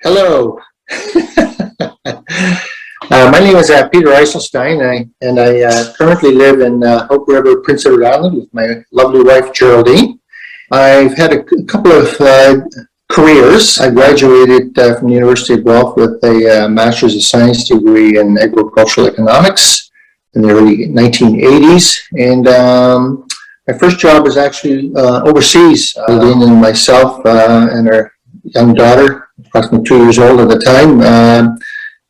Hello. My name is Peter IJSSELSTEIN, and I currently live in Hope River, Prince Edward Island with my lovely wife, Geraldine. I've had a couple of careers. I graduated from the University of Guelph with a Master's of Science degree in Agricultural Economics in the early 1980s. And my first job was actually overseas. Geraldine and myself and our young daughter, approximately 2 years old at the time,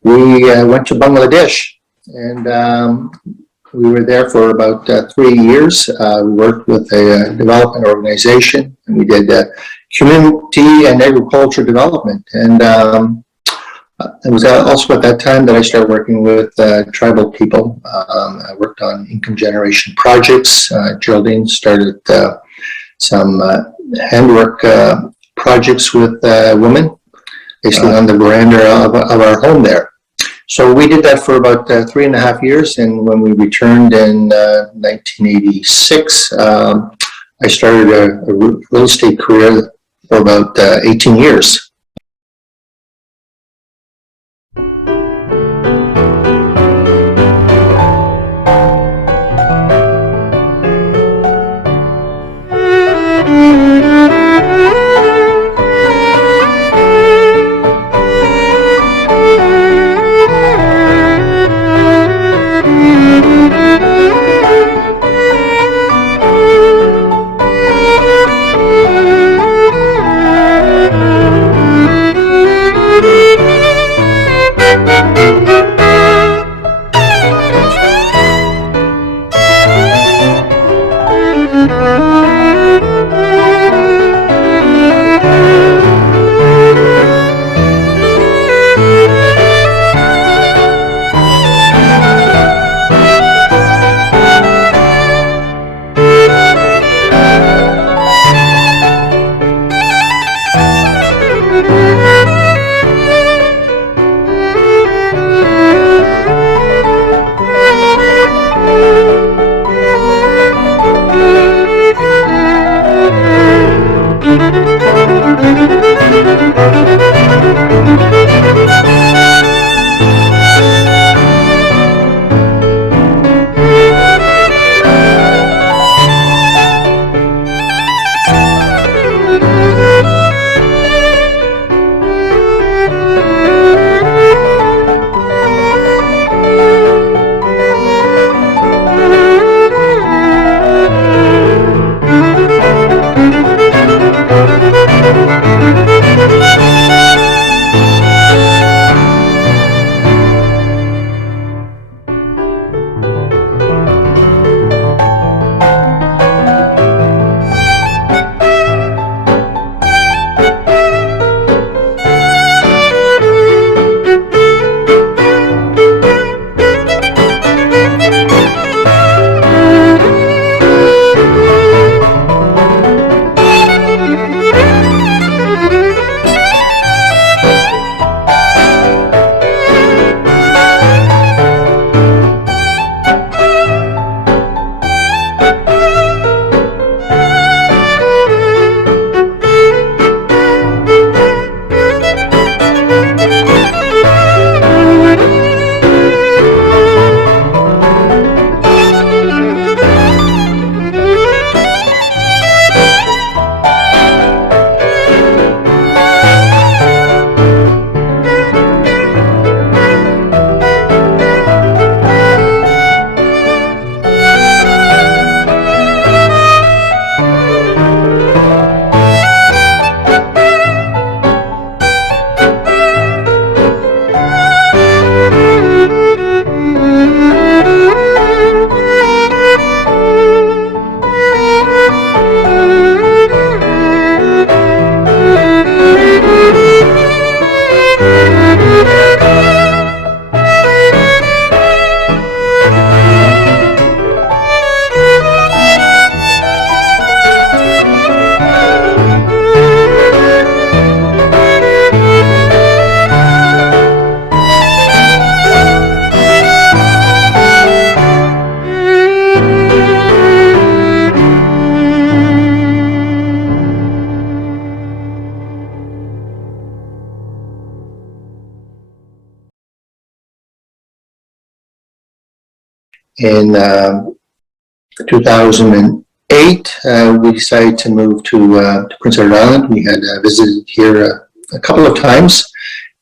we went to Bangladesh, and we were there for about 3 years. We worked with a development organization, and we did community and agriculture development. And it was also at that time that I started working with tribal people. I worked on income generation projects. Geraldine started some handwork projects with women, basically on the veranda of our home there. So we did that for about 3.5 years, and when we returned in 1986, I started a real estate career for about 18 years. in 2008, we decided to move to Prince Edward Island. We had visited here a couple of times,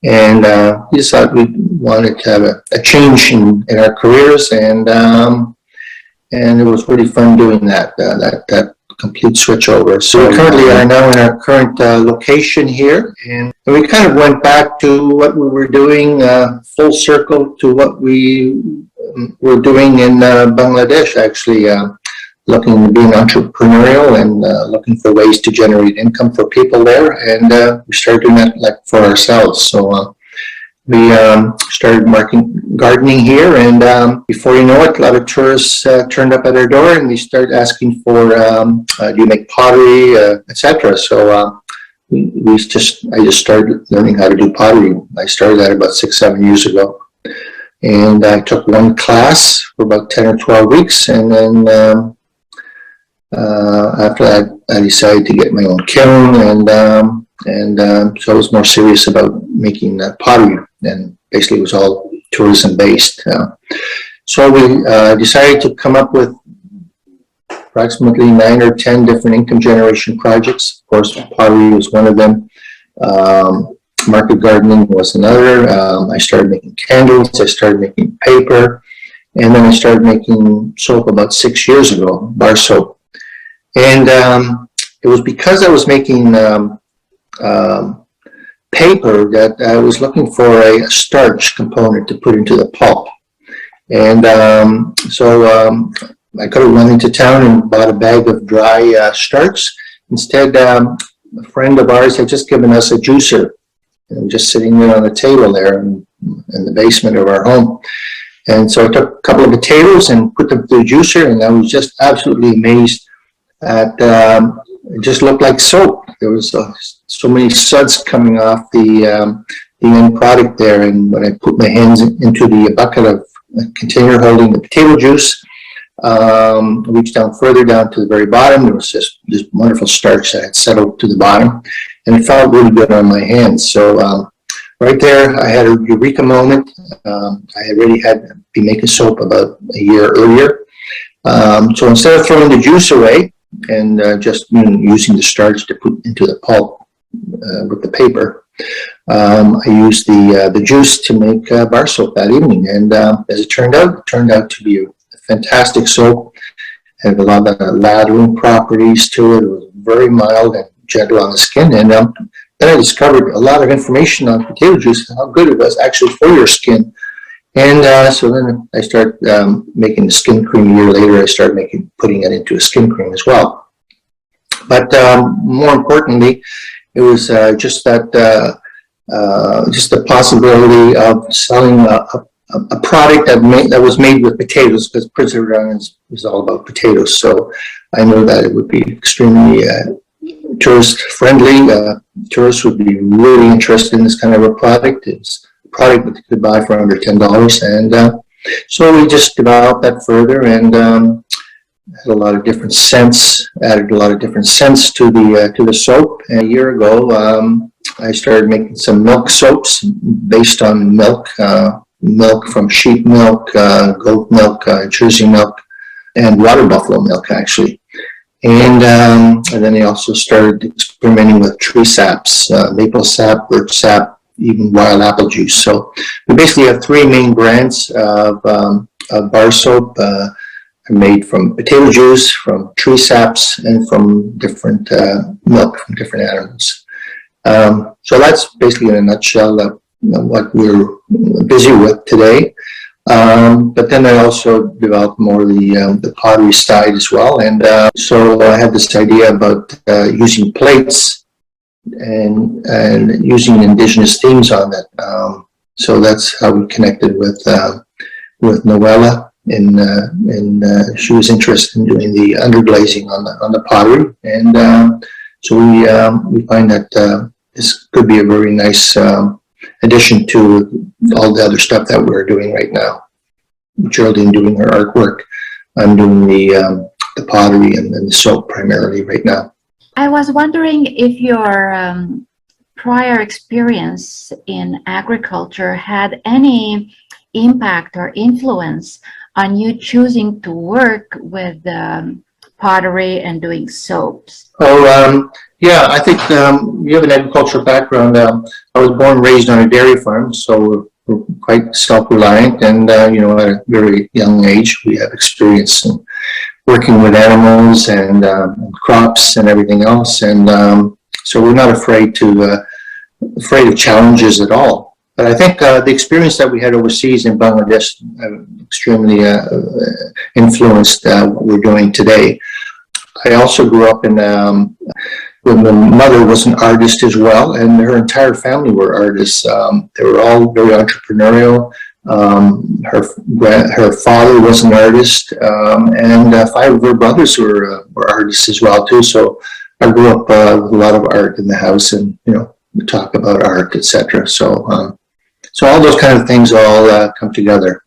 and we decided we wanted to have a change in our careers, and it was really fun doing that complete switch over. So we currently are now in our current location here, and we kind of went back to what we were doing, full circle to what we were doing in Bangladesh, actually. Looking to be entrepreneurial and looking for ways to generate income for people there, and we started doing that like for ourselves. So we started gardening here, and before you know it, a lot of tourists turned up at our door, and they started asking for, do you make pottery, etc. So I just started learning how to do pottery. I started that about 6-7 years ago, and I took one class for about 10 or 12 weeks, and then after that, I decided to get my own kiln, and so I was more serious about making pottery, and basically it was all tourism based. So we decided to come up with approximately 9 or 10 different income generation projects. Of course, pottery was one of them. Market gardening was another. I started making candles. I started making paper, and then I started making soap about 6 years ago, bar soap. And it was because I was making paper that I was looking for a starch component to put into the pulp. And so I could have went into town and bought a bag of dry starch. Instead, a friend of ours had just given us a juicer, and just sitting there on the table there in the basement of our home. And so I took a couple of potatoes and put them through the juicer, and I was just absolutely amazed at it just looked like soap. There was so many suds coming off the end product there, and when I put my hands into the bucket of container holding the potato juice, reached down further down to the very bottom, there was this wonderful starch that had settled to the bottom, and it felt really good on my hands. So right there, I had a eureka moment. I already had been making soap about a year earlier. So instead of throwing the juice away and just using the starch to put into the pulp with the paper, I used the juice to make bar soap that evening. And as it turned out to be a fantastic soap. It had a lot of lathering properties to it. It was very mild and gentle on the skin. And then I discovered a lot of information on potato juice and how good it was actually for your skin. And so then I started making the skin cream. A year later, I started putting it into a skin cream as well. But more importantly, it was just the possibility of selling a product that was made with potatoes, because Prince Edward Island is all about potatoes. So I knew that it would be extremely tourist friendly. Tourists would be really interested in this kind of a product. It's product that you could buy for under $10, and so we just developed that further, and had a lot of different scents, added a lot of different scents to the soap. And a year ago, I started making some milk soaps based on milk from sheep milk, goat milk, Jersey milk, and water buffalo milk actually. And then I also started experimenting with tree saps, maple sap, birch sap, even wild apple juice. So we basically have 3 main brands of bar soap made from potato juice, from tree saps, and from different milk from different animals. So that's basically in a nutshell what we're busy with today. But then I also developed more the pottery side as well. And so I had this idea about using plates and using indigenous themes on it. So that's how we connected with Noella, and she was interested in doing the underglazing on the pottery, and so we find that this could be a very nice addition to all the other stuff that we're doing right now. Geraldine doing her artwork, I'm doing the pottery and the soap primarily right now. I was wondering if your prior experience in agriculture had any impact or influence on you choosing to work with pottery and doing soaps? Oh, yeah, I think you have an agricultural background. I was born and raised on a dairy farm, so we're quite self-reliant, and you know, at a very young age, we have experience in working with animals and crops and everything else, and so we're not afraid of challenges at all. But I think the experience that we had overseas in Bangladesh extremely influenced what we're doing today. I also grew up in when my mother was an artist as well, and her entire family were artists. They were all very entrepreneurial. Her father was an artist, and 5 of her brothers were artists as well too. So I grew up with a lot of art in the house, and you know, we talk about art, etc. So so all those kind of things all come together.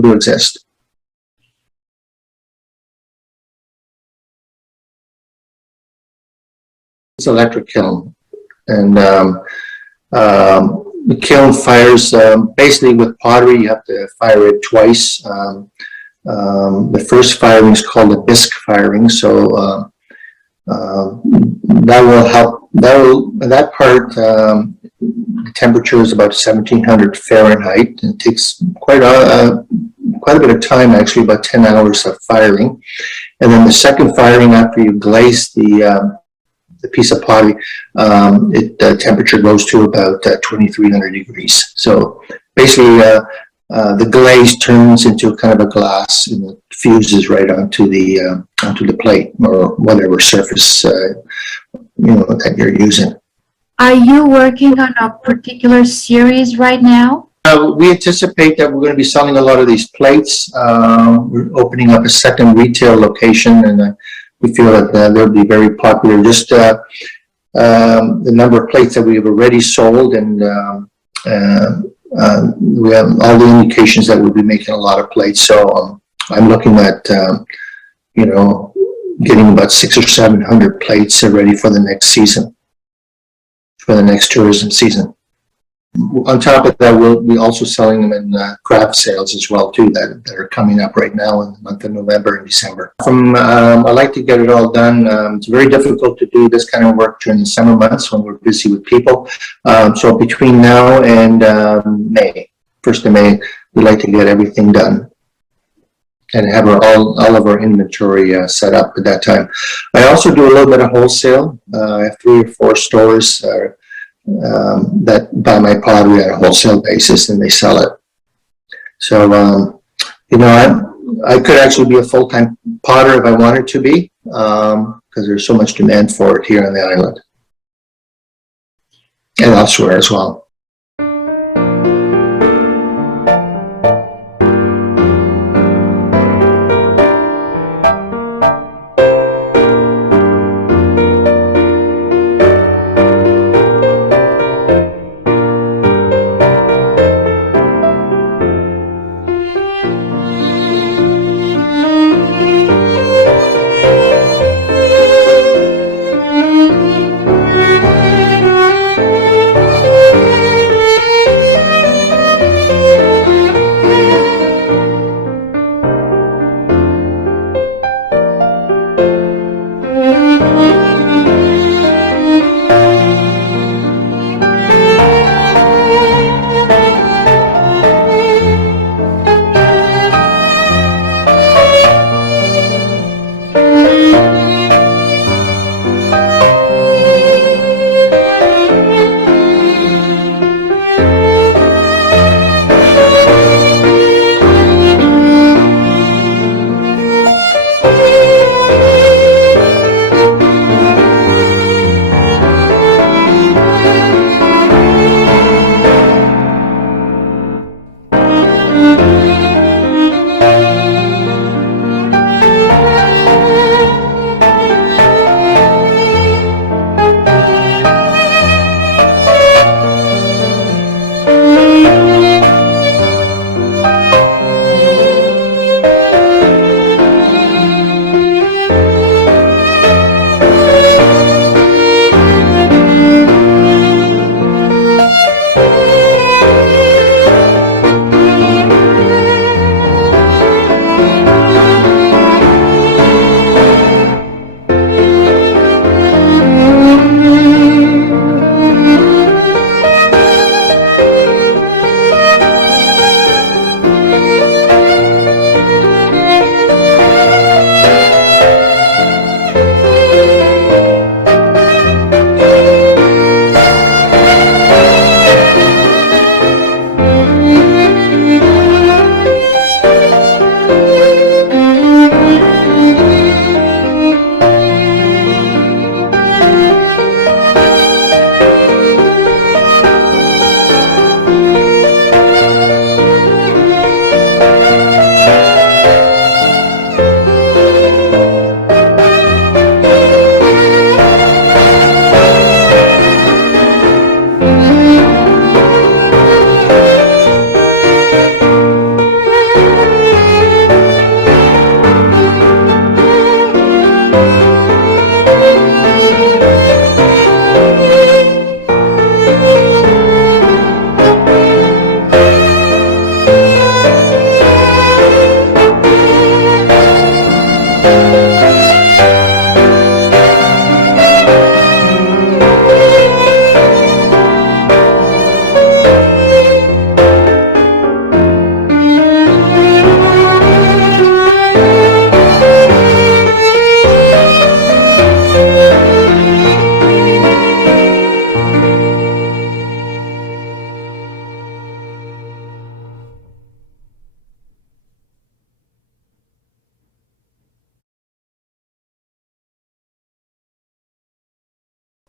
Do exist. It's electric kiln, and the kiln fires basically with pottery. You have to fire it twice. The first firing is called a bisque firing, so that will help. That part. The temperature is about 1700 Fahrenheit, and it takes quite a bit of time, actually, about 10 hours of firing. And then the second firing, after you glaze the piece of pottery, the temperature goes to about 2300 degrees. So basically, the glaze turns into kind of a glass, and it fuses right onto the plate or whatever surface that you're using. Are you working on a particular series right now? We anticipate that we're going to be selling a lot of these plates. We're opening up a second retail location, and we feel that they'll be very popular. Just the number of plates that we have already sold, and we have all the indications that we'll be making a lot of plates. So I'm looking at getting about 600 or 700 plates ready for the next season, for the next tourism season. On top of that, we'll be also selling them in craft sales as well too, that are coming up right now in the month of November and December. I like to get it all done. It's very difficult to do this kind of work during the summer months when we're busy with people. So between now and May, 1st of May, we like to get everything done and have all of our inventory set up at that time. I also do a little bit of wholesale. I have 3 or 4 stores that buy my pottery on a wholesale basis, and they sell it. So, I could actually be a full-time potter if I wanted to be, because there's so much demand for it here on the island and elsewhere as well.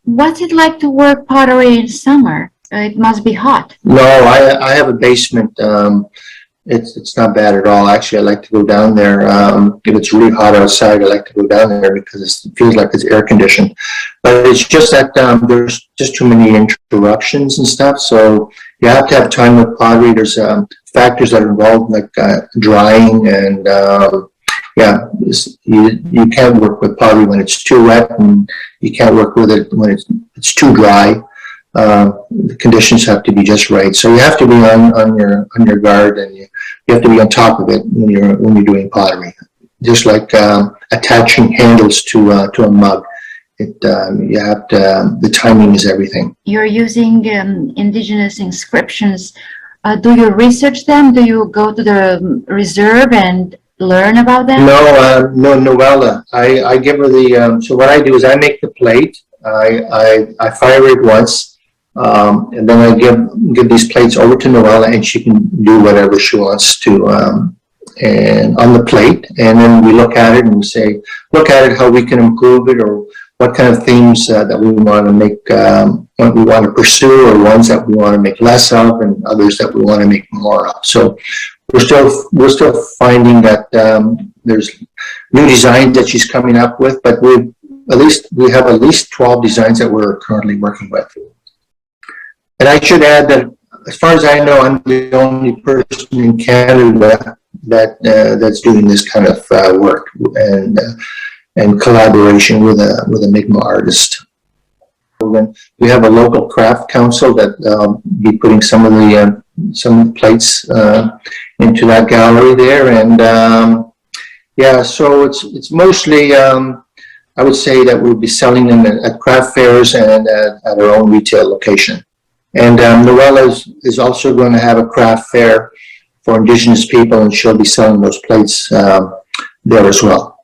What's it like to work pottery in summer? It must be hot. No, I have a basement. It's not bad at all. Actually, I like to go down there. If it's really hot outside, I like to go down there because it feels like it's air conditioned. But it's just that there's just too many interruptions and stuff. So you have to have time with pottery. There's factors that are involved like drying and yeah, you can't work with pottery when it's too wet, and you can't work with it when it's too dry. The conditions have to be just right. So you have to be on your guard, and you have to be on top of it when you're doing pottery. Just like attaching handles to a mug, you have to. The timing is everything. You're using indigenous inscriptions. Do you research them? Do you go to the reserve and learn about them? No, Novella. I give her the. So what I do is I make the plate. I fire it once. And then I give these plates over to Noella, and she can do whatever she wants to and on the plate. And then we look at it and we say, look at it, how we can improve it, or what kind of themes that we want to make, what we want to pursue, or ones that we want to make less of, and others that we want to make more of. So we're still finding that there's new designs that she's coming up with, but we have at least 12 designs that we're currently working with. And I should add that, as far as I know, I'm the only person in Canada that's doing this kind of work and collaboration with a Mi'kmaq artist. We have a local craft council that be putting some of the plates into that gallery there, and yeah, so it's mostly. I would say that we'll be selling them at craft fairs and at our own retail location. And Noella is also going to have a craft fair for Indigenous people, and she'll be selling those plates there as well.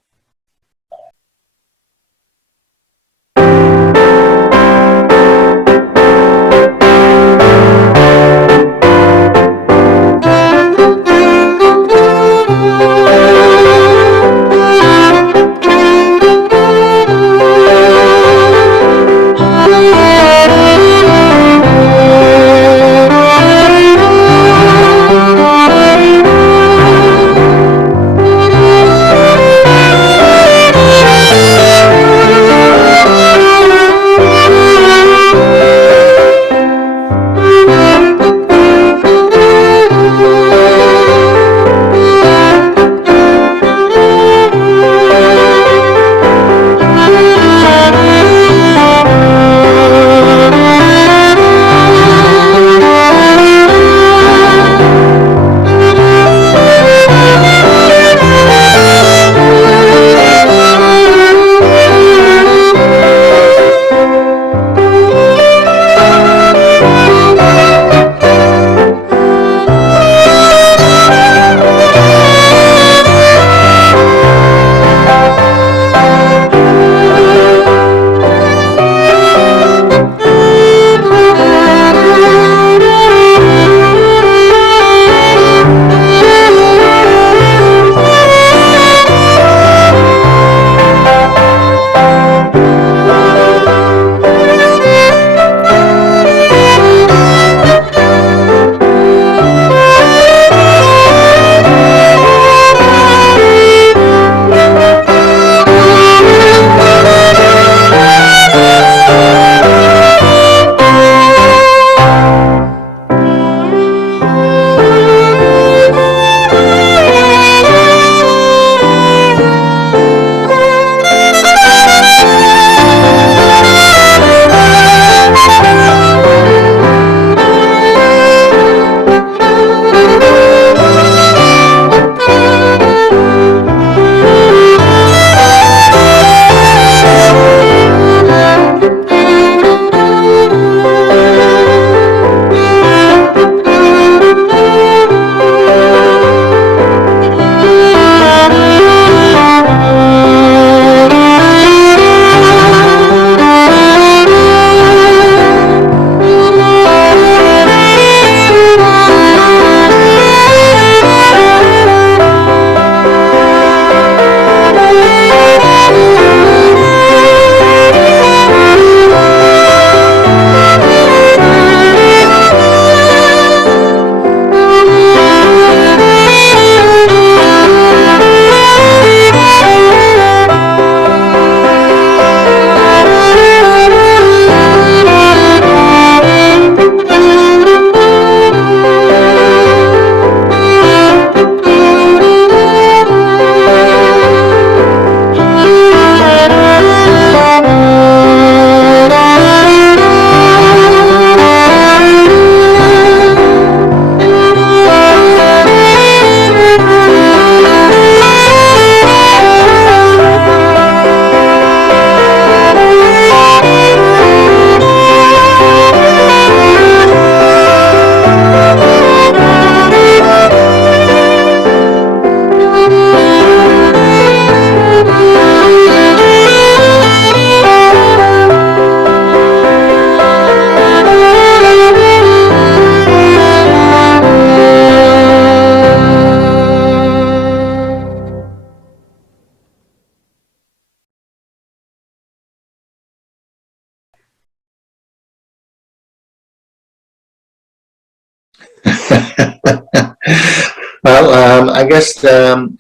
Well, I guess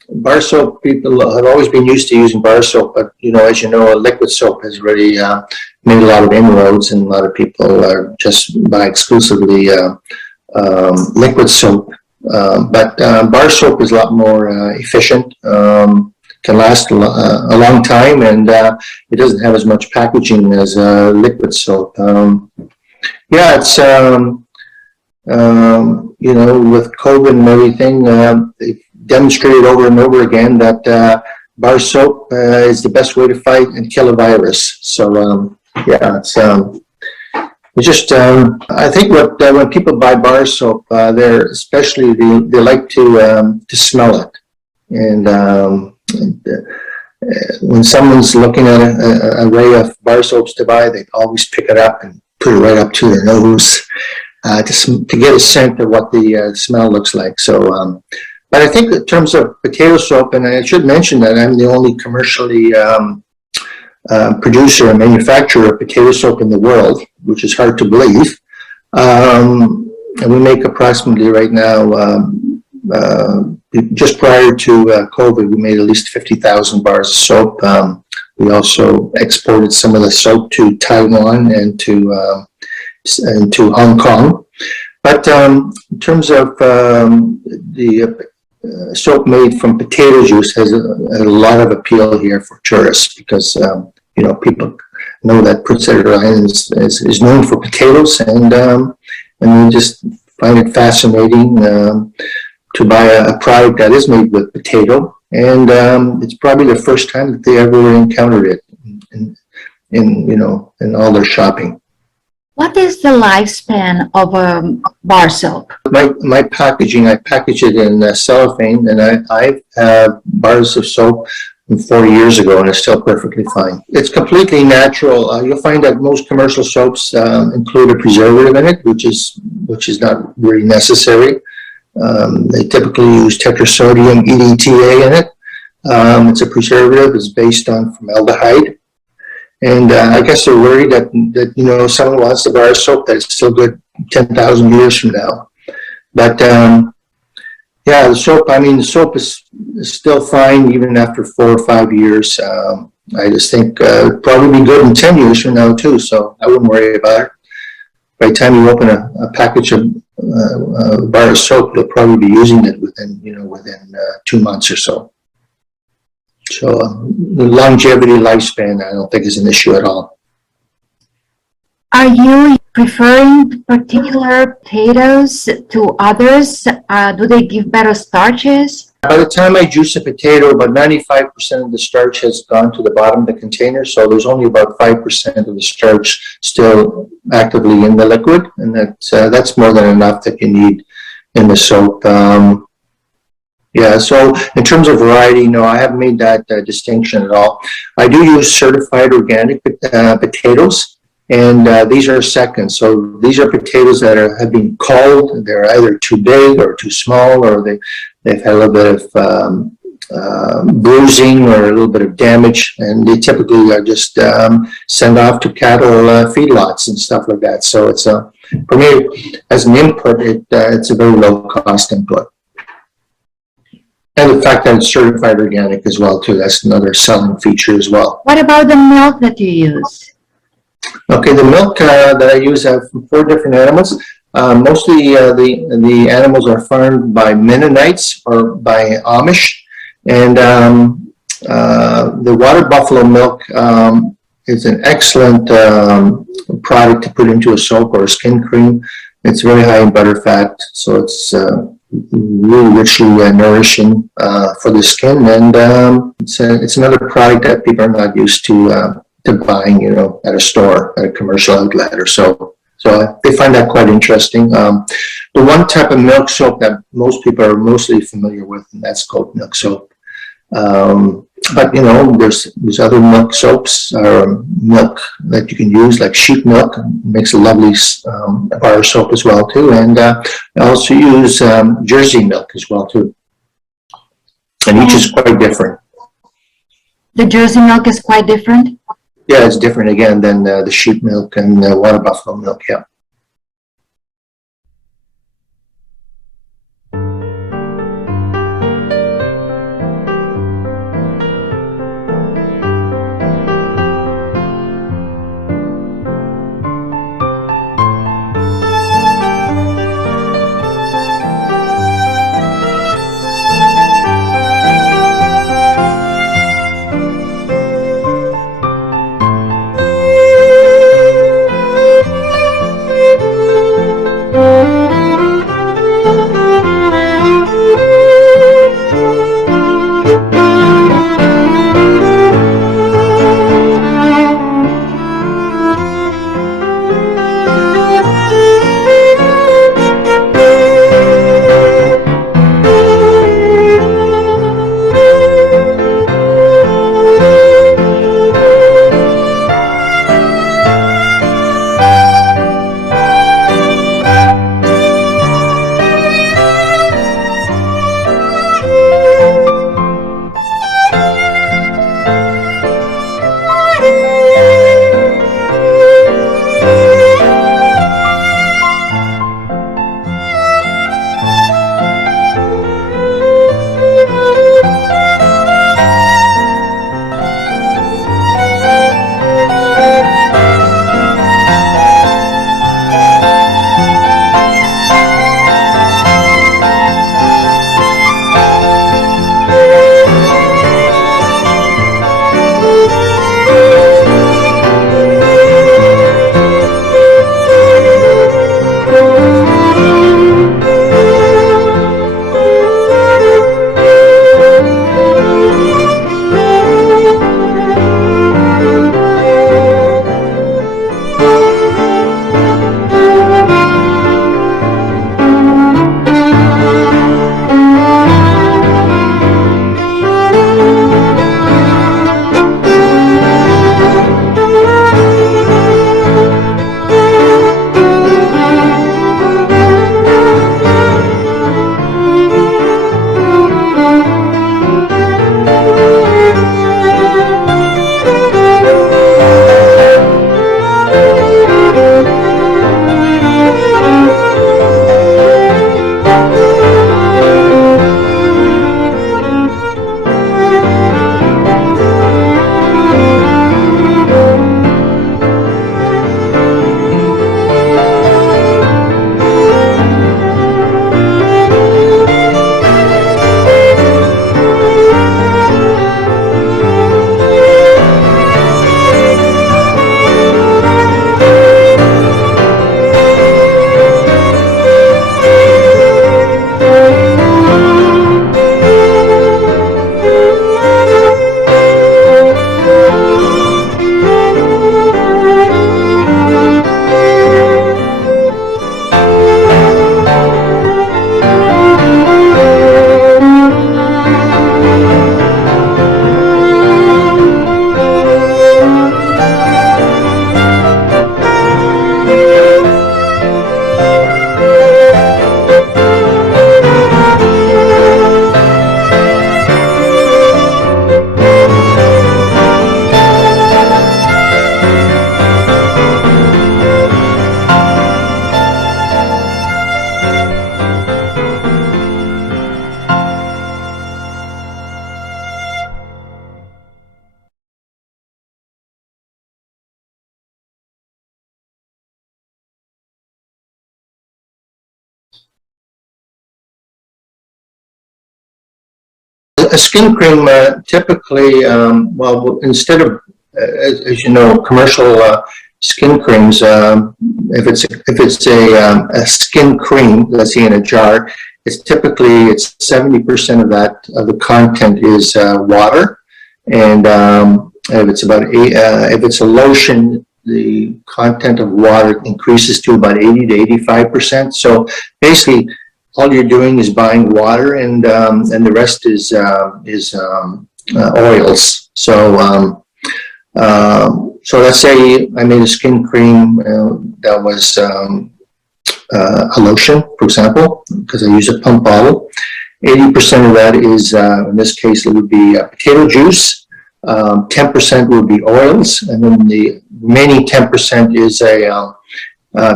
bar soap, people have always been used to using bar soap, but as you know, liquid soap has really made a lot of inroads, and a lot of people are just buy exclusively liquid soap. But bar soap is a lot more efficient, can last a long time, and it doesn't have as much packaging as liquid soap. Yeah, it's with COVID and everything, they've demonstrated over and over again that bar soap is the best way to fight and kill a virus. So yeah, it's just I think when people buy bar soap, they're especially they like to smell it, and when someone's looking at an array of bar soaps to buy, they always pick it up and put it right up to their nose. To get a scent of what the smell looks like. So, but I think in terms of potato soap, and I should mention that I'm the only commercially producer and manufacturer of potato soap in the world, which is hard to believe. And we make approximately right now, just prior to COVID, we made at least 50,000 bars of soap. We also exported some of the soap to Taiwan and to Hong Kong. But in terms of the soap made from potato juice has a lot of appeal here for tourists, because people know that Prince Edward Island is known for potatoes, and we just find it fascinating to buy a product that is made with potato, and it's probably the first time that they ever encountered it in all their shopping. What is the lifespan of a bar soap? My packaging, I package it in cellophane, and I've had bars of soap from 4 years ago, and it's still perfectly fine. It's completely natural. You'll find that most commercial soaps include a preservative in it, which is not really necessary. They typically use tetrasodium EDTA in it. It's a preservative. It's based on formaldehyde. And I guess they're worried that someone wants to buy a soap that's still good 10,000 years from now. But yeah, the soap is still fine even after 4 or 5 years. I just think it'd probably be good in 10 years from now too, so I wouldn't worry about it. By the time you open a package of a bar of soap, you'll probably be using it within 2 months or so. So the longevity lifespan, I don't think is an issue at all. Are you preferring particular potatoes to others? Do they give better starches? By the time I juice a potato, about 95% of the starch has gone to the bottom of the container, so there's only about 5% of the starch still actively in the liquid, and that's more than enough that you need in the soap. Yeah, so in terms of variety, no, I haven't made that distinction at all. I do use certified organic potatoes, and these are second. So these are potatoes that have been culled. They're either too big or too small, or they've had a little bit of bruising or a little bit of damage, and they typically are just sent off to cattle feedlots and stuff like that. So it's for me, as an input, it's a very low cost input. And the fact that it's certified organic as well too, that's another selling feature as well. What about the milk that you use? Okay, the milk that I use have from 4 different animals. Mostly the animals are farmed by Mennonites or by Amish, and the water buffalo milk is an excellent product to put into a soap or a skin cream. It's very high in butter fat, so it's really richly nourishing for the skin, and it's another product that people are not used to buying, at a store, at a commercial outlet or so. So they find that quite interesting. The one type of milk soap that most people are mostly familiar with, and that's goat milk soap. But there's other milk soaps or milk that you can use, like sheep milk. Makes a lovely bar soap as well too, and I also use Jersey milk as well too. And each is quite different. The Jersey milk is quite different? Yeah, it's different again than the sheep milk and water buffalo milk. Yeah. a skin cream typically, well, instead of, as you know, commercial skin creams, if it's a skin cream, let's say in a jar, it's typically 70% of that of the content is water, and if it's a lotion, the content of water increases to about 80 to 85%. So basically, all you're doing is buying water, and the rest is oils. So let's say I made a skin cream that was a lotion, for example, because I use a pump bottle. 80% of that is, in this case, it would be potato juice. 10% would be oils, and then the remaining 10% is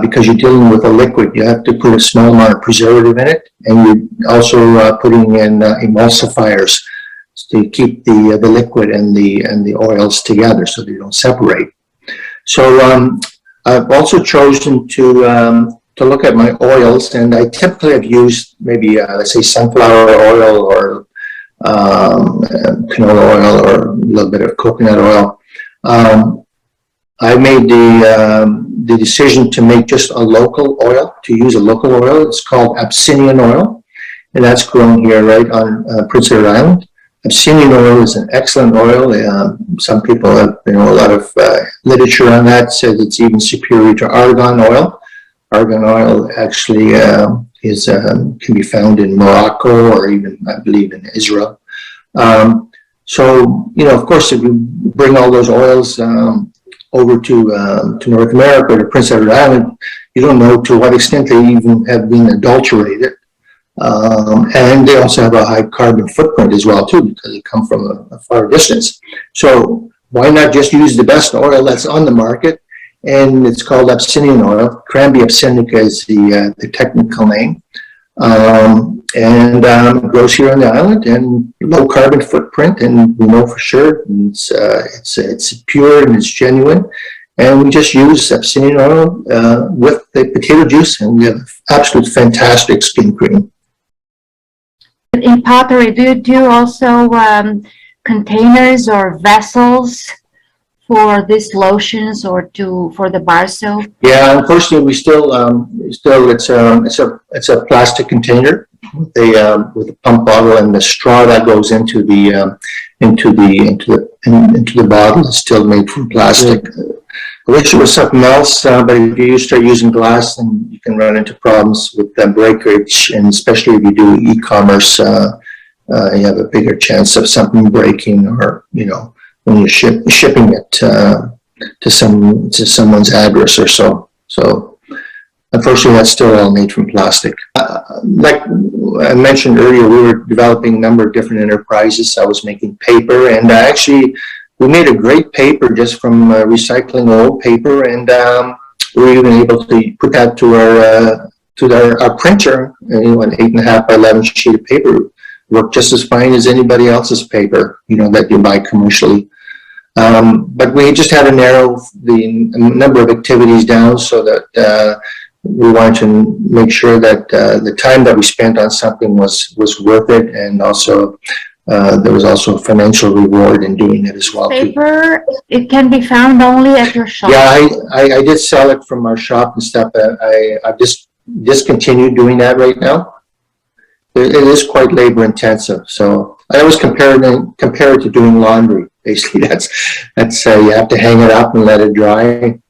because you're dealing with a liquid, you have to put a small amount of preservative in it, and you're also putting in emulsifiers to keep the liquid and the oils together so they don't separate. So I've also chosen to look at my oils, and I typically have used maybe let's say sunflower oil or canola oil or a little bit of coconut oil. I made the decision to make just a local oil, to use a local oil. It's called Abyssinian oil, and that's grown here right on Prince Edward Island. Abyssinian oil is an excellent oil. Some people have, a lot of literature on that, says it's even superior to argan oil. Argan oil actually can be found in Morocco or even, I believe, in Israel. So, of course, if you bring all those oils over to North America, to Prince Edward Island, you don't know to what extent they even have been adulterated. And they also have a high carbon footprint as well, too, because they come from a far distance. So why not just use the best oil that's on the market? And it's called Abyssinian oil. Cranberry abyssinica is the technical name. It grows here on the island, and low carbon footprint, and we know for sure it's pure and it's genuine. And we just use Abyssinian oil with the potato juice, and we have absolute fantastic skin cream. In pottery, do you do also containers or vessels for these lotions or for the bar soap? Yeah, unfortunately, we still it's a plastic container with a pump bottle, and the straw that goes into the bottle is still made from plastic. I wish it was something else, but if you start using glass, then you can run into problems with breakage, and especially if you do e-commerce, you have a bigger chance of something breaking, or when you're shipping it to someone's address or so. So unfortunately, that's still all made from plastic. Like I mentioned earlier, we were developing a number of different enterprises. I was making paper, and actually we made a great paper just from recycling old paper, and we were even able to put that to our printer. An 8.5 by 11 sheet of paper worked just as fine as anybody else's paper, that you buy commercially. But we just had to narrow the number of activities down so that we wanted to make sure that the time that we spent on something was worth it, and also there was also a financial reward in doing it as well. Paper, it can be found only at your shop. Yeah, I did sell it from our shop and stuff. I've just discontinued doing that right now. It is quite labor intensive, so I always compare it to doing laundry. Basically, that's you have to hang it up and let it dry, and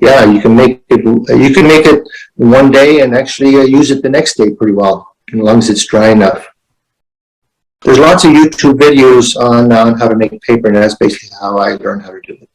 yeah, you can make it one day and actually use it the next day pretty well, as long as it's dry enough. There's lots of YouTube videos on how to make paper, and that's basically how I learned how to do it.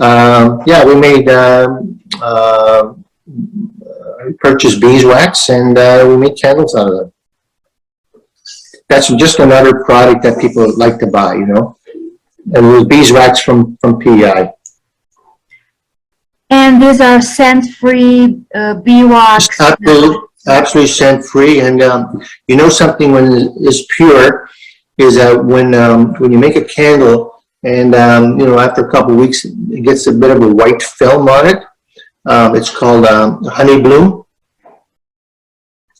Yeah, we made purchased beeswax, and we make candles out of them. That's just another product that people like to buy, you know. And it was beeswax from PEI. And these are scent-free bee wax. Absolutely scent-free. And you know something when it's pure is that when you make a candle and you know, after a couple of weeks it gets a bit of a white film on it. It's called honey bloom,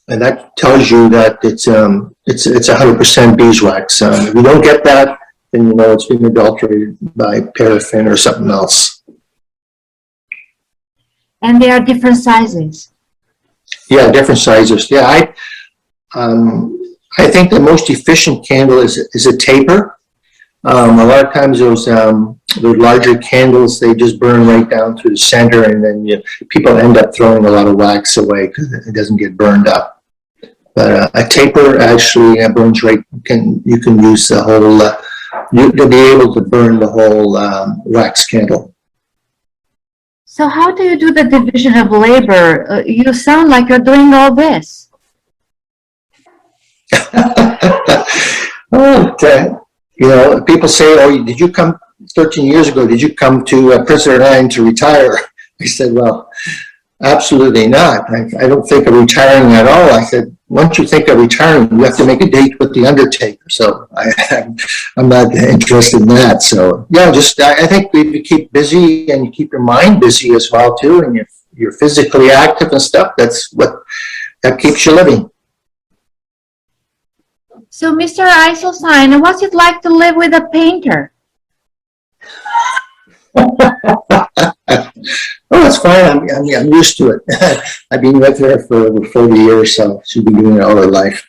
and that tells you that it's 100% beeswax. If you don't get that, then you know it's been adulterated by paraffin or something else. And they are different sizes. Yeah, different sizes. Yeah, I think the most efficient candle is a taper. A lot of times those larger candles, they just burn right down through the center, and then people end up throwing a lot of wax away because it doesn't get burned up. But a taper actually burns right. You can use the whole. You'll be able to burn the whole wax candle. So how do you do the division of labor? You sound like you're doing all this. Oh, you know, people say, "Oh, did you come 13 years ago? Did you come to Prince Edward Island to retire?" I said, "Well, absolutely not. I don't think of retiring at all." I said, "Once you think of retiring, you have to make a date with the undertaker." So I'm not interested in that. So yeah, just I think if you keep busy and you keep your mind busy as well too, and you're physically active and stuff, that keeps you living. So, Mr. IJSSELSTEIN, what's it like to live with a painter? Oh, it's fine. I'm used to it. I've been with her for over 40 years, so she's been doing it all her life.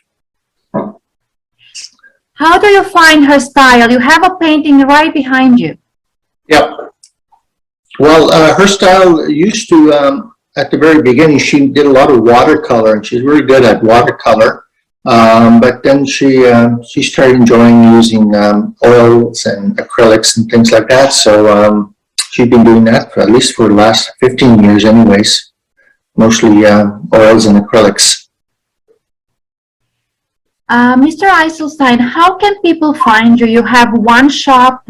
How do you find her style? You have a painting right behind you. Yep. Well, her style used to, at the very beginning, she did a lot of watercolor, and she's really good at watercolor. But then she started enjoying using oils and acrylics and things like that. So she's been doing that for at least for the last 15 years anyways, mostly oils and acrylics. Mr. IJSSELSTEIN, how can people find you? You have one shop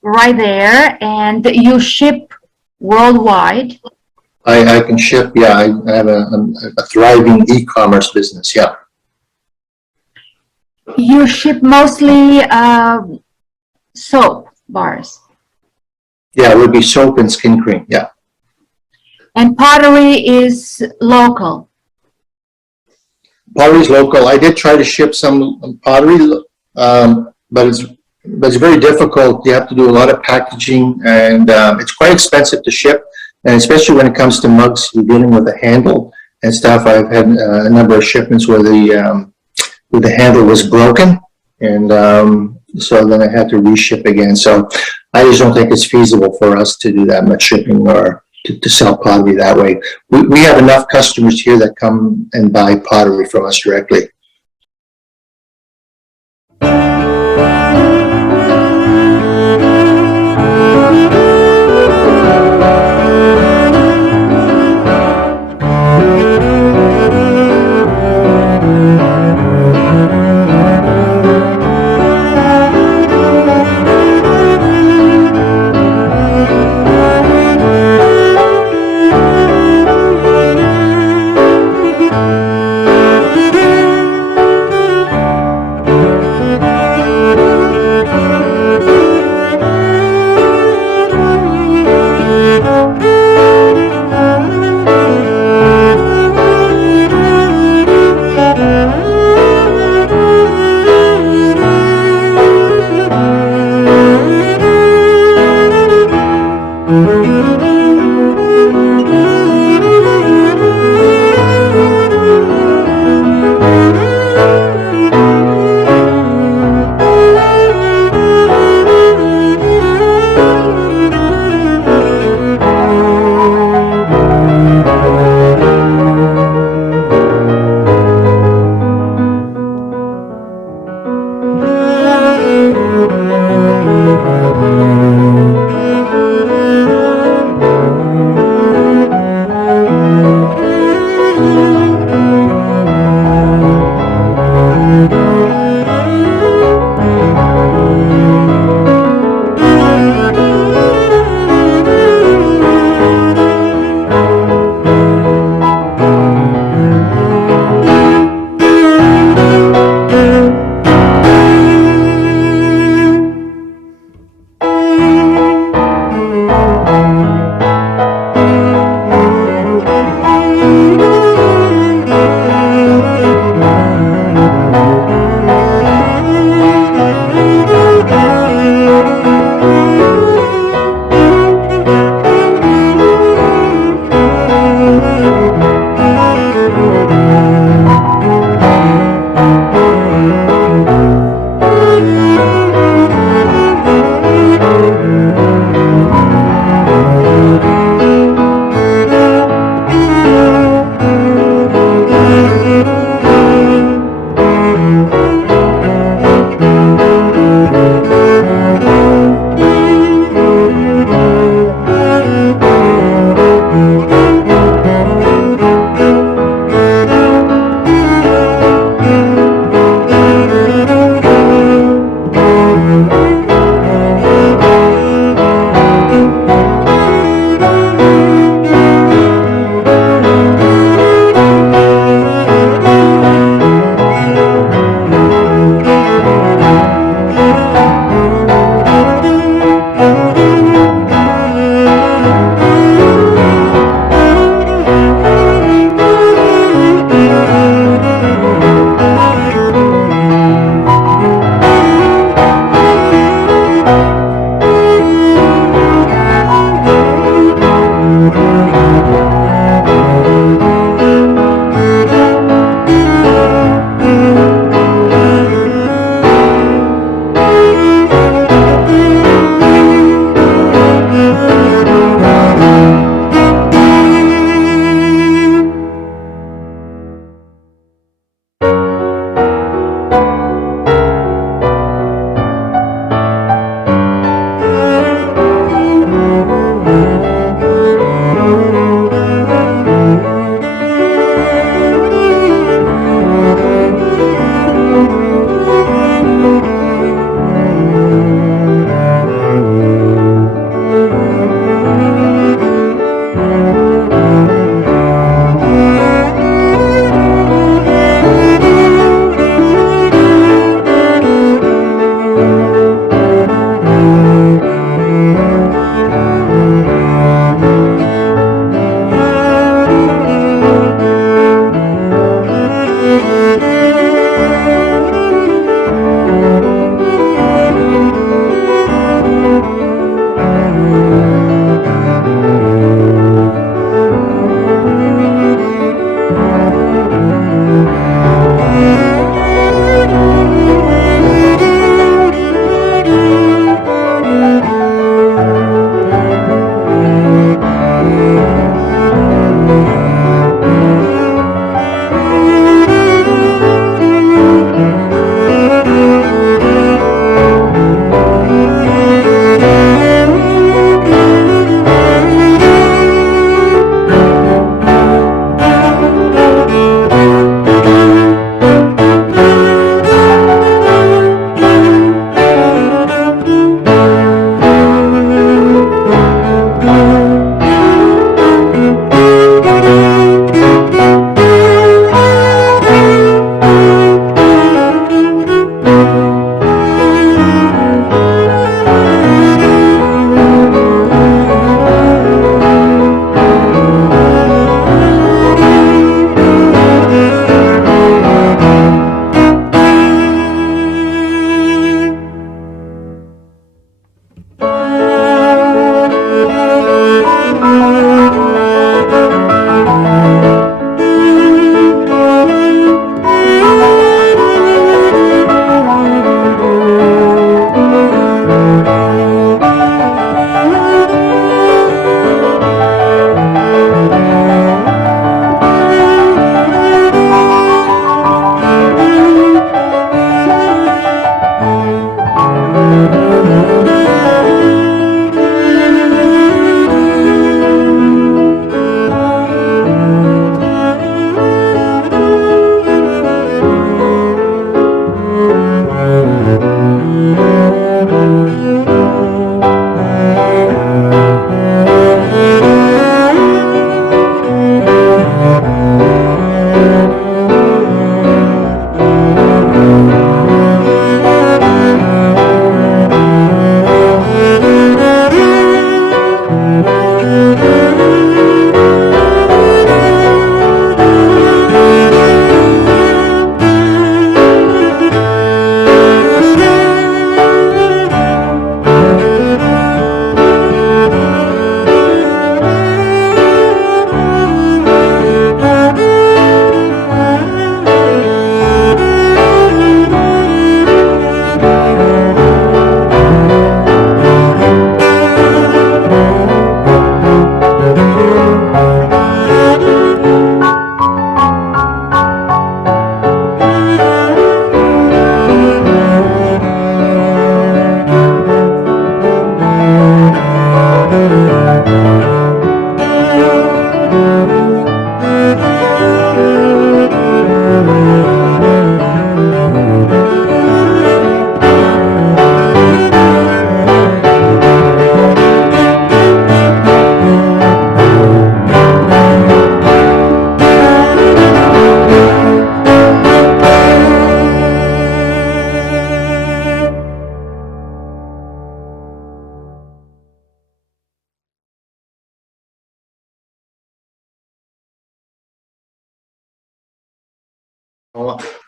right there and you ship worldwide. I can ship, yeah. I have a thriving e-commerce business, yeah. You ship mostly soap bars. Yeah, it would be soap and skin cream, yeah. And pottery is local. Pottery's local. I did try to ship some pottery, but it's very difficult. You have to do a lot of packaging, and it's quite expensive to ship. And especially when it comes to mugs, you're dealing with a handle and stuff. I've had a number of shipments where the handle was broken, and so then I had to reship again. So I just don't think it's feasible for us to do that much shipping or to sell pottery that way. We have enough customers here that come and buy pottery from us directly.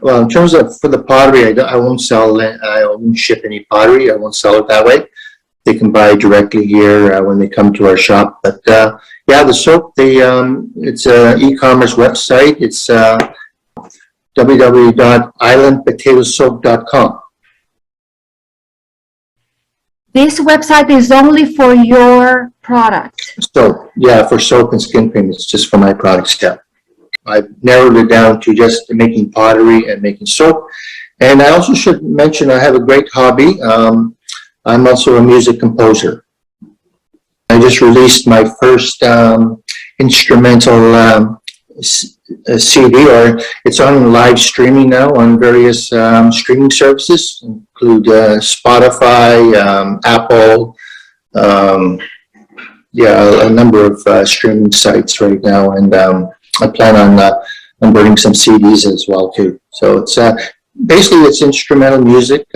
Well, in terms of for the pottery, I won't sell it. I won't ship any pottery. I won't sell it that way. They can buy directly here when they come to our shop. But yeah, the soap, it's an e-commerce website. It's www.islandpotatosoap.com. This website is only for your product. So yeah, for soap and skin cream, it's just for my products. Yeah, I've narrowed it down to just making pottery and making soap. And I also should mention I have a great hobby. I'm also a music composer. I just released my first instrumental CD, or it's on live streaming now on various streaming services, include Spotify, Apple, yeah, a number of streaming sites right now, and I plan on burning some CDs as well too. So it's basically it's instrumental music,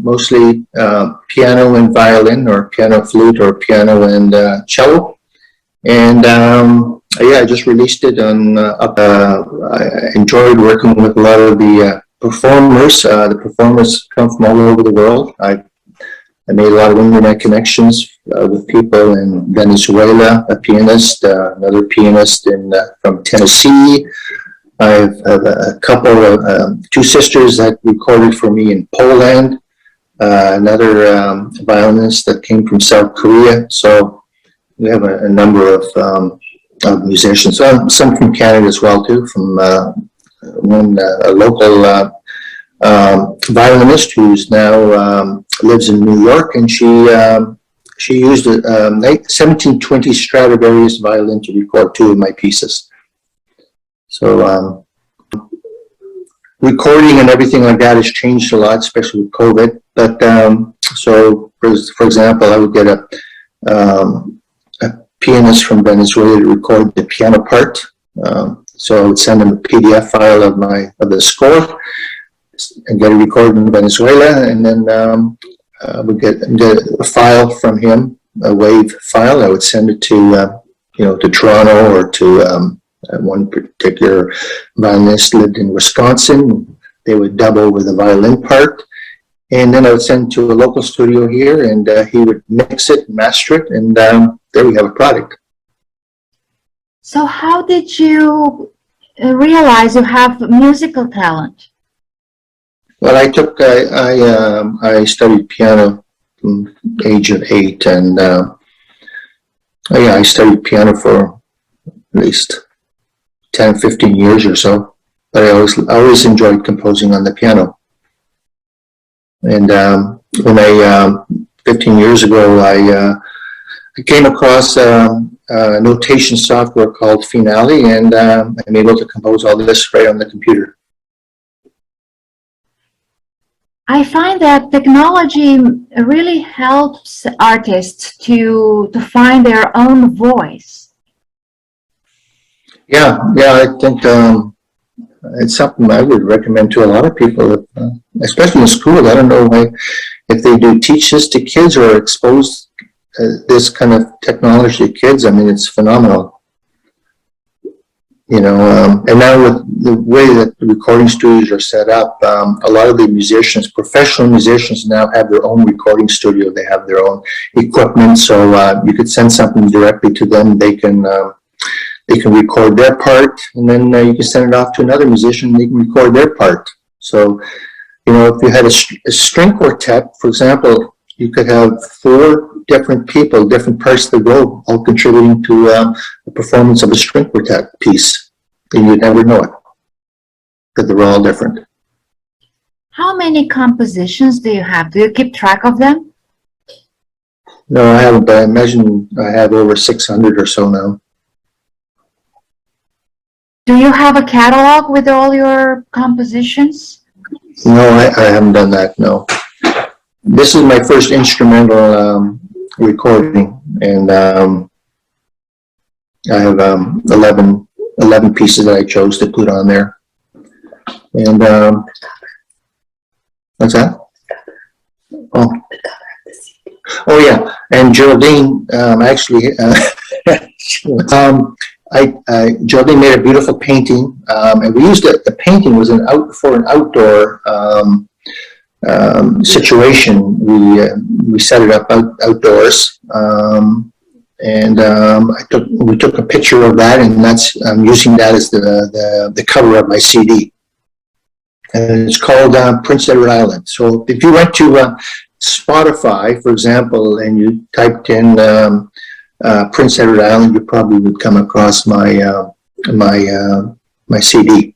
mostly piano and violin, or piano flute, or piano and cello, and yeah, I just released it on. I enjoyed working with a lot of the performers. The performers come from all over the world. I made a lot of internet connections with people in Venezuela, a pianist, another pianist from Tennessee. I have a couple of two sisters that recorded for me in Poland. Another violinist that came from South Korea. So we have a number of musicians, some from Canada as well too, from one a local violinist who's now lives in New York, and she used a 1720 Stradivarius violin to record two of my pieces. So recording and everything like that has changed a lot, especially with COVID. But so for example, I would get a pianist from Venezuela to record the piano part. So I would send them a PDF file of the score and get it recorded in Venezuela, and then would get a file from him, a WAV file. I would send it to to Toronto, or to one particular violinist lived in Wisconsin. They would dub over the violin part, and then I would send it to a local studio here, and he would mix it, master it, and there we have a product. So how did you realize you have musical talent? Well, I studied piano from the age of 8, and yeah, I studied piano for at least 10, 15 years or so. But I always enjoyed composing on the piano. And when 15 years ago, I came across a notation software called Finale, and I'm able to compose all this right on the computer. I find that technology really helps artists to find their own voice. Yeah, I think it's something I would recommend to a lot of people, especially in school. I don't know if they do teach this to kids or expose this kind of technology to kids. I mean, it's phenomenal. And now with the way that the recording studios are set up, a lot of the musicians, professional musicians, now have their own recording studio. They have their own equipment, so you could send something directly to them. They can record their part, and then you can send it off to another musician, and they can record their part. So, if you had a string quartet, for example, you could have 4 different people, different parts of the globe, all contributing to the performance of a string quartet piece, and you'd never know it, because they're all different. How many compositions do you have? Do you keep track of them? No, I haven't, but I imagine I have over 600 or so now. Do you have a catalog with all your compositions? No, I haven't done that, no. This is my first instrumental recording, and I have 11 pieces that I chose to put on there. And what's that? Oh yeah, and Geraldine actually Geraldine made a beautiful painting, and we used it. The painting was for an outdoor situation. We set it up outdoors, and we took a picture of that, and I'm using that as the cover of my CD. And it's called Prince Edward Island. So if you went to Spotify, for example, and you typed in Prince Edward Island, you probably would come across my CD.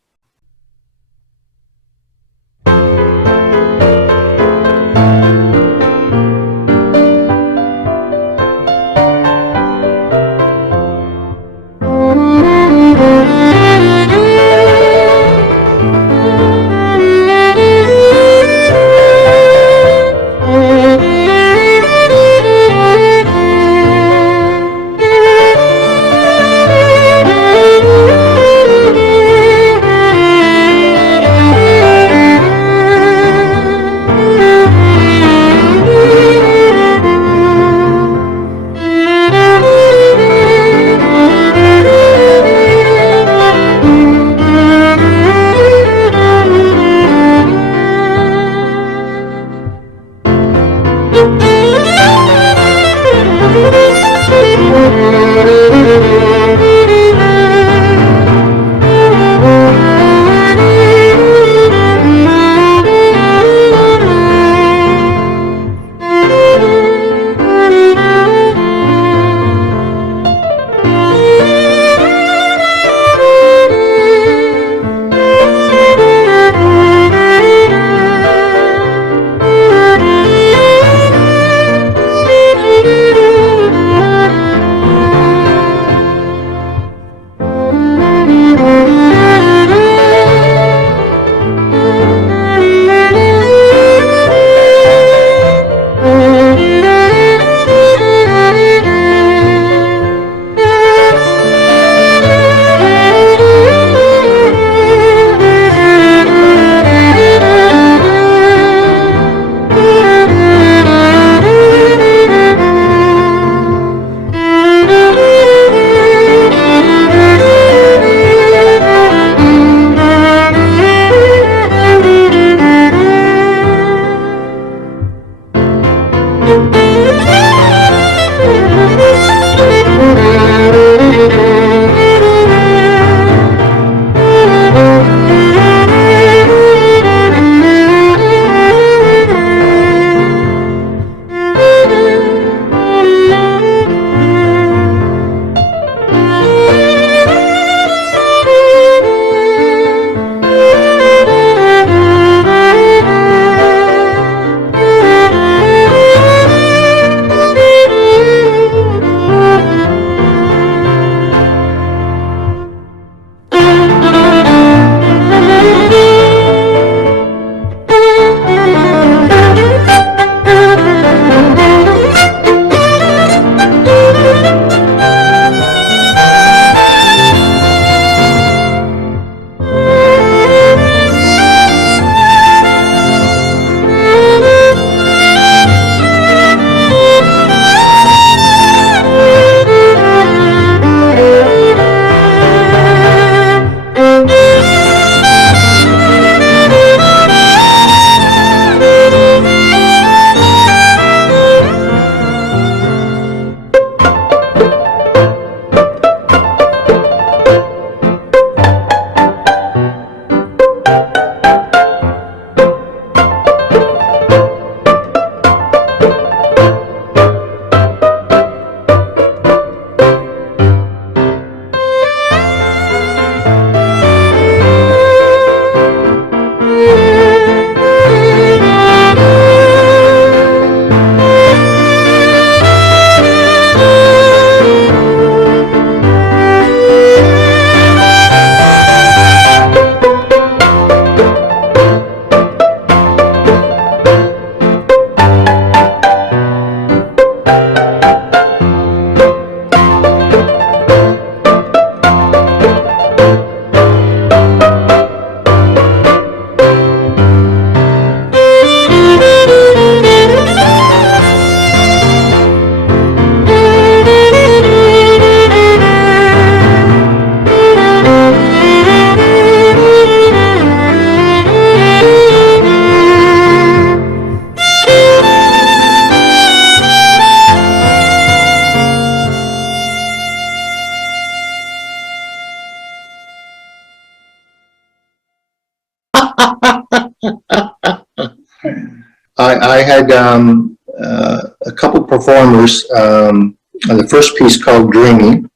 I had a couple performers on the first piece called Dreaming,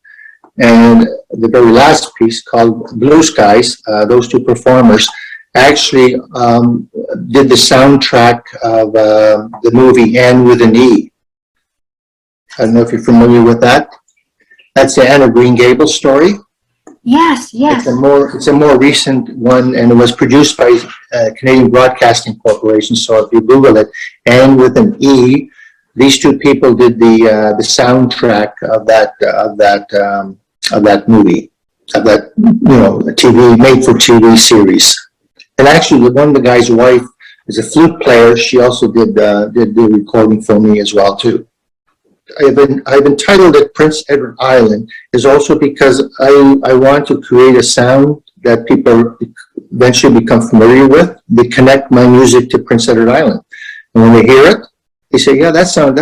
and the very last piece called Blue Skies. Those two performers actually did the soundtrack of the movie Anne with an E. I don't know if you're familiar with that. That's the Anne of Green Gables story. Yes, yes. It's a more recent one, and it was produced by Canadian Broadcasting Corporation. So if you Google it, Anne with an E, these two people did the soundtrack of that movie, of that TV made for TV series. And actually, one of the guy's wife is a flute player. She also did the recording for me as well too. I've entitled it Prince Edward Island is also because I want to create a sound that people eventually become familiar with. They connect my music to Prince Edward Island, and when they hear it, they say, "Yeah, that's from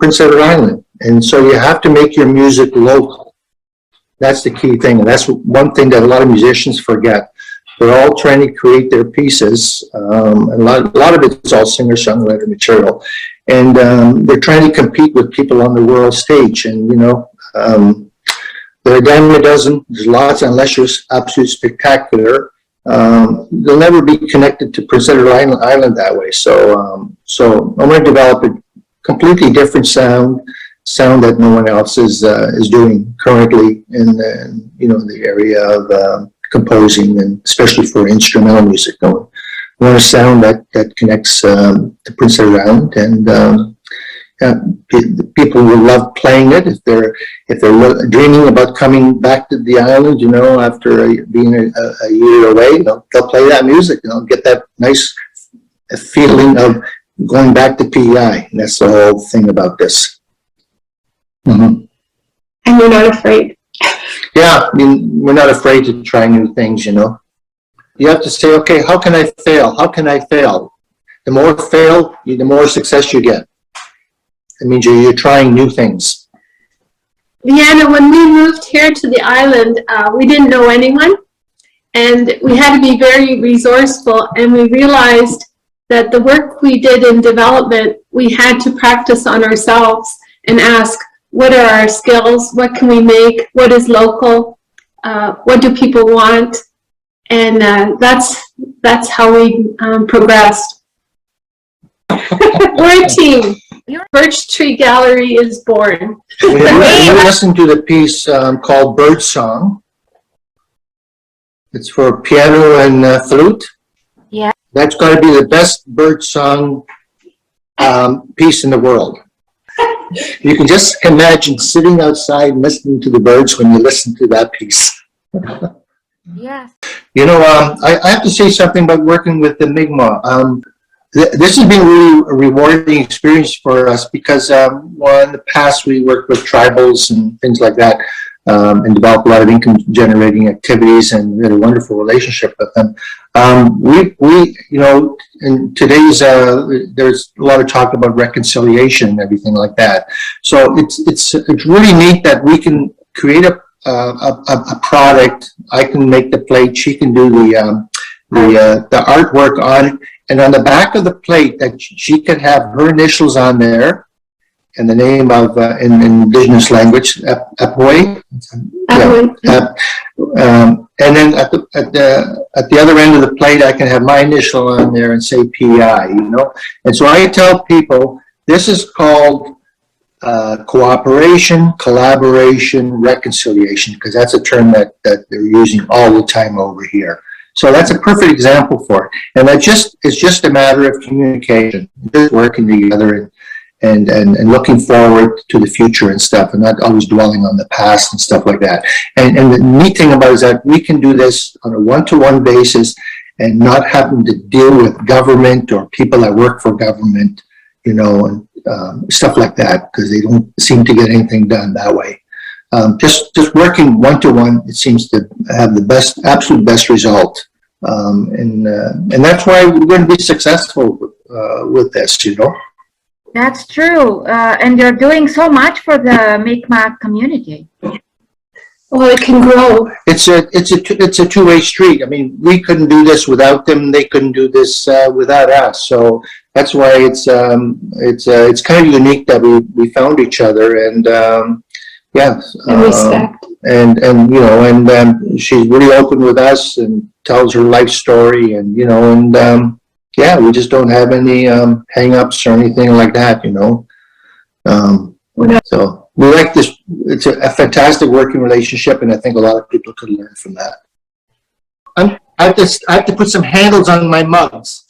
Prince Edward Island." And so you have to make your music local. That's the key thing, and that's one thing that a lot of musicians forget. They're all trying to create their pieces. And a lot of it's all singer-songwriter material. And they're trying to compete with people on the world stage. And, there are a dime a dozen. There's lots, unless you're absolutely spectacular. They'll never be connected to Prince Edward Island that way. So I'm going to develop a completely different sound that no one else is doing currently in the area of composing, and especially for instrumental music. I want a sound that connects to Prince Edward Island, and people will love playing it if they're dreaming about coming back to the island. After being a year away, they'll play that music. Get that nice feeling of going back to PEI. And that's the whole thing about this. Mm-hmm. And you're not afraid. Yeah, we're not afraid to try new things, You have to say, okay, how can I fail? How can I fail? The more fail, the more success you get. It means you're trying new things. Leanna, when we moved here to the island, we didn't know anyone, and we had to be very resourceful, and we realized that the work we did in development, we had to practice on ourselves and ask, what are our skills? What can we make? What is local? What do people want? And that's how we progressed. We're a team. Birch Tree Gallery is born. We listened to the piece called Bird Song. It's for piano and flute. Yeah. That's got to be the best bird song piece in the world. You can just imagine sitting outside listening to the birds when you listen to that piece. Yes. I have to say something about working with the Mi'kmaq. This has been really a rewarding experience for us because, in the past we worked with tribals and things like that, and developed a lot of income-generating activities, and we had a wonderful relationship with them. In today's, there's a lot of talk about reconciliation and everything like that. So it's really neat that we can create a product. I can make the plate. She can do the artwork on it, and on the back of the plate, that she can have her initials on there, and the name of in Indigenous language, Apoi. And then at the other end of the plate, I can have my initial on there and say PI. And so I tell people this is called cooperation, collaboration, reconciliation, because that's a term that they're using all the time over here. So that's a perfect example for it. And it's just a matter of communication, just working together and looking forward to the future and stuff, and not always dwelling on the past and stuff like that. And the neat thing about it is that we can do this on a one-to-one basis and not having to deal with government or people that work for government, and stuff like that, because they don't seem to get anything done that way. Just working one-to-one, it seems to have the absolute best result. And that's why we're going to be successful with this, That's true. And you're doing so much for the Mi'kmaq community. Well, it can grow. It's a two-way street. I mean, we couldn't do this without them. They couldn't do this without us. So that's why it's kind of unique that we found each other, and yeah, And respect. and she's really open with us and tells her life story, and yeah, we just don't have any hang-ups or anything like that, so we like this. It's a fantastic working relationship, and I think a lot of people could learn from that. I have to put some handles on my mugs.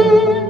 you.